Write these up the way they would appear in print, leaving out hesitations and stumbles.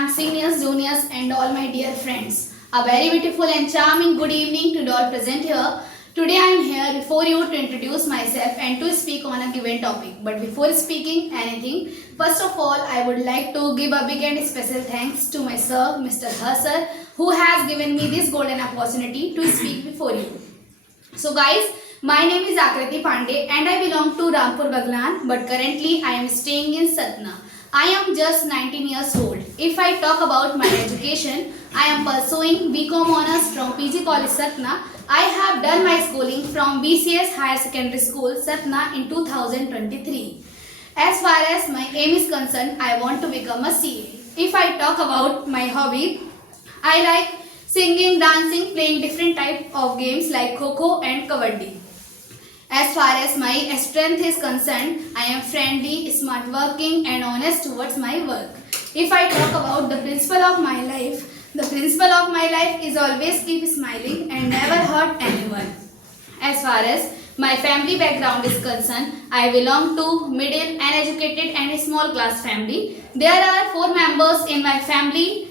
am seniors, juniors and all my dear friends. A very beautiful and charming good evening to all present here. Today I am here before you to introduce myself and to speak on a given topic. But before speaking anything, first of all I would like to give a big and special thanks to my sir, Mr. Hassar, who has given me this golden opportunity to speak before you. So guys, my name is Akriti Pandey and I belong to Rampur Baglan, but currently I am staying in Satna. I am just 19 years old. If I talk about my education, I am pursuing BCom Honours from PG College Satna. I have done my schooling from BCS Higher Secondary School Satna in 2023. As far as my aim is concerned, I want to become a CA. If I talk about my hobby, I like singing, dancing, playing different type of games like Kho-Kho and Kabaddi. As far as my strength is concerned, I am friendly, smart working and honest towards my work. If I talk about the principle of my life, the principle of my life is always keep smiling and never hurt anyone. As far as my family background is concerned, I belong to middle and educated and small class family. There are 4 members in my family.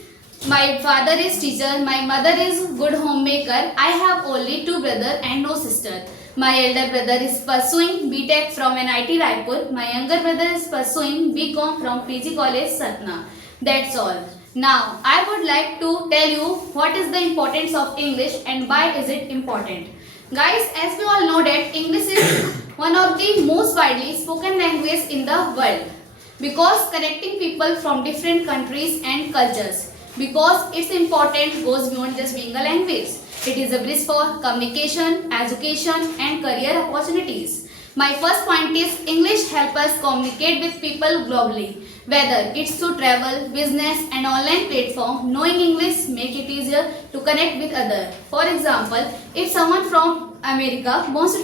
My father is teacher, my mother is good homemaker. I have only 2 brothers and no sister. My elder brother is pursuing BTech from NIT Raipur. My younger brother is pursuing BCom from PG College Satna. That's all. Now, I would like to tell you what is the importance of English and why is it important. Guys, as we all know that English is one of the most widely spoken language in the world because connecting people from different countries and cultures. Because its importance goes beyond just being a language. It is a bridge for communication, education and career opportunities. My first point is English helps us communicate with people globally. Whether it's through travel, business and online platform, knowing English make it easier to connect with others. For example, if someone from America wants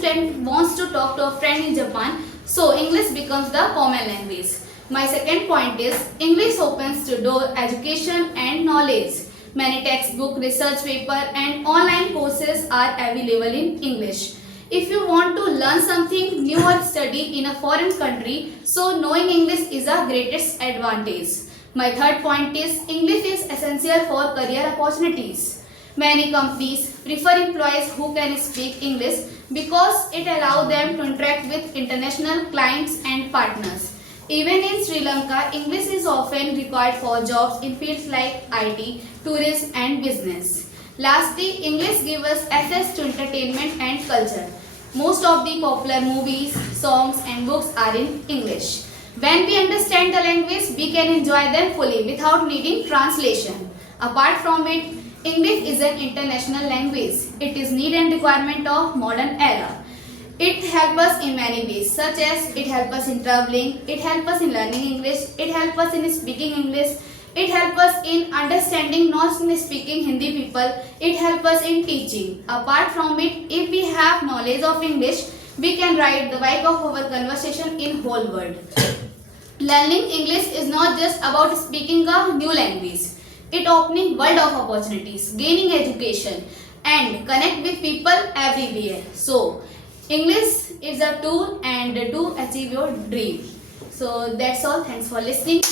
to talk to a friend in Japan, so English becomes the common language. My second point is English opens to door education and knowledge. Many textbook, research paper and online courses are available in English. If you want to learn something new or study in a foreign country, so knowing English is the greatest advantage. My third point is English is essential for career opportunities. Many companies prefer employees who can speak English because it allows them to interact with international clients and partners. Even in Sri Lanka, English is often required for jobs in fields like IT, tourism and business. Lastly, English gives us access to entertainment and culture. Most of the popular movies, songs and books are in English. When we understand the language, we can enjoy them fully without needing translation. Apart from it, English is an international language. It is need and requirement of modern era. It helps us in many ways, such as it helps us in traveling, it helps us in learning English, it helps us in speaking English, it helps us in understanding non-speaking Hindi people, it helps us in teaching. Apart from it, if we have knowledge of English, we can ride the bike of our conversation in whole world. Learning English is not just about speaking a new language. It opening world of opportunities, gaining education and connect with people everywhere. So, English is a tool and to achieve your dream. So that's all. Thanks for listening.